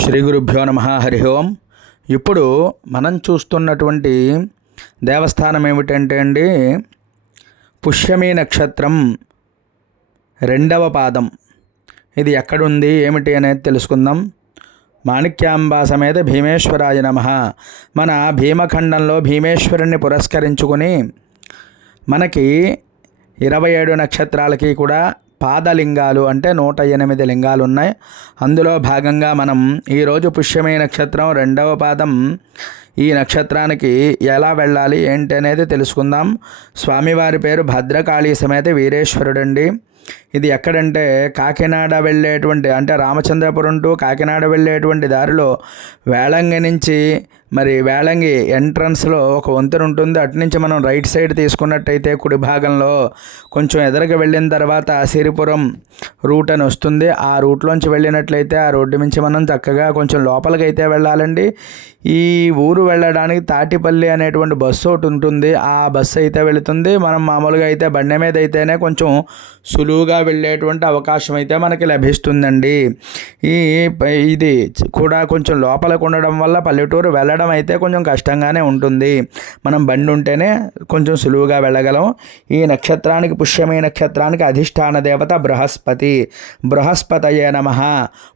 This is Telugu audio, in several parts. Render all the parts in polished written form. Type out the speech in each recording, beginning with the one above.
శ్రీ గురుభ్యో నమః. హరి ఓం. ఇప్పుడు మనం చూస్తున్నటువంటి దేవస్థానం ఏమిటంటే అండి, పుష్యమి నక్షత్రం 2వ పాదం. ఇది ఎక్కడుంది ఏమిటి అనేది తెలుసుకుందాం. మాణిక్యాంబా సమేత భీమేశ్వరాయ నమః. మన భీమఖండంలో భీమేశ్వరుణ్ణి పురస్కరించుకొని మనకి 27 నక్షత్రాలకి కూడా పాదలింగాలు అంటే 108 లింగాలు ఉన్నాయి. అందులో భాగంగా మనం ఈరోజు పుష్యమి నక్షత్రం 2వ పాదం, ఈ నక్షత్రానికి ఎలా వెళ్ళాలి ఏంటి అనేది తెలుసుకుందాం. స్వామివారి పేరు భద్రకాళీ సమేత వీరేశ్వరుడండి. ఇది ఎక్కడంటే కాకినాడ వెళ్ళేటువంటి, అంటే రామచంద్రపురం టు కాకినాడ వెళ్ళేటువంటి దారిలో వేళంగి నుంచి వేళంగి ఎంట్రన్స్లో ఒక వంతెన ఉంటుంది. అటు నుంచి మనం రైట్ సైడ్ తీసుకున్నట్టయితే కుడి భాగంలో కొంచెం ఎదురుగా వెళ్ళిన తర్వాత సిరిపురం రూట్ అని వస్తుంది. ఆ రూట్లోంచి వెళ్ళినట్లయితే ఆ రోడ్డు నుంచి మనం చక్కగా కొంచెం లోపలికి అయితే వెళ్ళాలండి. ఈ ఊరు వెళ్ళడానికి తాటిపల్లి అనేటువంటి బస్సు ఒకటి ఉంటుంది. ఆ బస్సు అయితే వెళుతుంది. మనం మామూలుగా అయితే బండి మీద అయితేనే కొంచెం సులువుగా వెళ్ళేటువంటి అవకాశం అయితే మనకి లభిస్తుందండి. ఇది కూడా కొంచెం లోపలికి ఉండడం వల్ల పల్లెటూరు వెళ్ళడం అయితే కొంచెం కష్టంగానే ఉంటుంది. మనం బండి ఉంటేనే కొంచెం సులువుగా వెళ్ళగలం. ఈ నక్షత్రానికి, పుష్యమి నక్షత్రానికి అధిష్టాన దేవత బృహస్పతి. బృహస్పతయే నమః,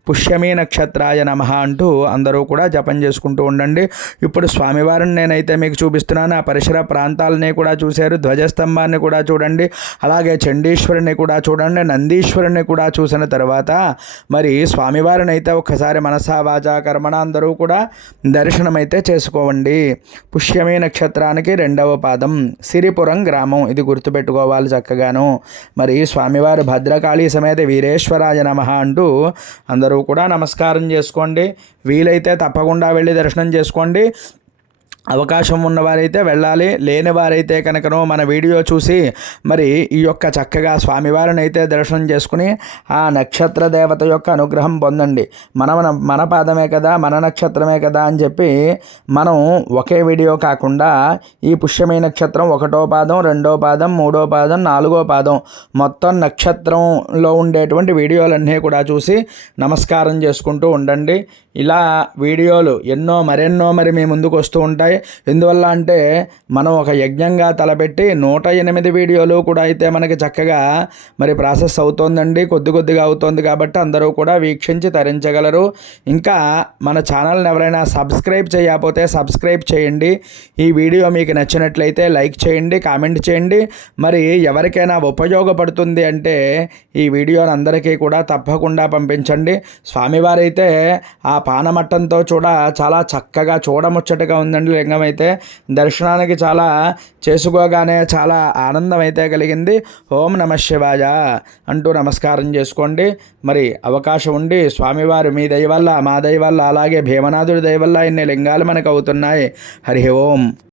పుష్యమి నక్షత్రాయ నమః అంటూ అందరూ కూడా జపం చేసుకుంటూ ఉండండి. ఇప్పుడు స్వామివారిని నేనైతే మీకు చూపిస్తున్నాను. ఆ పరిసర ప్రాంతాలని కూడా చూశారు, ధ్వజస్తంభాన్ని కూడా చూడండి, అలాగే చండీశ్వరుని కూడా చూడండి, నందీశ్వరుని కూడా చూసిన తర్వాత స్వామివారిని అయితే ఒక్కసారి మనసా వాచా కర్మణ అందరూ కూడా దర్శనం అయితే చేసుకోవండి. పుష్యమి నక్షత్రానికి 2వ పాదం, సిరిపురం గ్రామం. ఇది గుర్తుపెట్టుకోవాలి చక్కగాను. స్వామివారు భద్రకాళీ సమేత వీరేశ్వరాయ నమః అంటూ అందరూ కూడా నమస్కారం చేసుకోండి. వీలైతే తప్పకుండా వెళ్ళి దర్శనం చేసుకోండి. అవకాశం ఉన్నవారైతే వెళ్ళాలి, లేని వారైతే కనుకనో మన వీడియో చూసి ఈ యొక్క చక్కగా స్వామివారిని అయితే దర్శనం చేసుకుని ఆ నక్షత్ర దేవత యొక్క అనుగ్రహం పొందండి. మన పాదమే కదా, మన నక్షత్రమే కదా అని చెప్పి మనం ఒకే వీడియో కాకుండా ఈ పుష్యమి నక్షత్రం 1వ పాదం, 2వ పాదం, 3వ పాదం, 4వ పాదం మొత్తం నక్షత్రంలో ఉండేటువంటి వీడియోలన్నీ కూడా చూసి నమస్కారం చేసుకుంటూ ఉండండి. ఇలా వీడియోలు మరెన్నో మీ ముందుకు వస్తూ ఉంటాయి. ఎందువల్ల అంటే మనం ఒక యజ్ఞంగా తలపెట్టి 108 వీడియోలు కూడా అయితే మనకి చక్కగా ప్రాసెస్ అవుతోందండి. కొద్దిగా అవుతోంది కాబట్టి అందరూ కూడా వీక్షించి తరించగలరు. ఇంకా మన ఛానల్ని ఎవరైనా సబ్స్క్రైబ్ చేయకపోతే సబ్స్క్రైబ్ చేయండి. ఈ వీడియో మీకు నచ్చినట్లయితే లైక్ చేయండి, కామెంట్ చేయండి. ఎవరికైనా ఉపయోగపడుతుంది అంటే ఈ వీడియోని అందరికీ కూడా తప్పకుండా పంపించండి. స్వామివారైతే ఆ పానమట్టంతో చాలా చక్కగా చూడముచ్చటగా ఉందండి. లింగం అయితే దర్శనానికి చేసుకోగానే చాలా ఆనందం అయితే కలిగింది. ఓం నమః శివాయ అంటూ నమస్కారం చేసుకోండి. అవకాశం ఉండి స్వామివారు మీ దయ వల్ల, మా దయ వల్ల, అలాగే భీమనాథుడి దయ వల్ల ఇన్ని లింగాలు మనకు అవుతున్నాయి. హరి ఓం.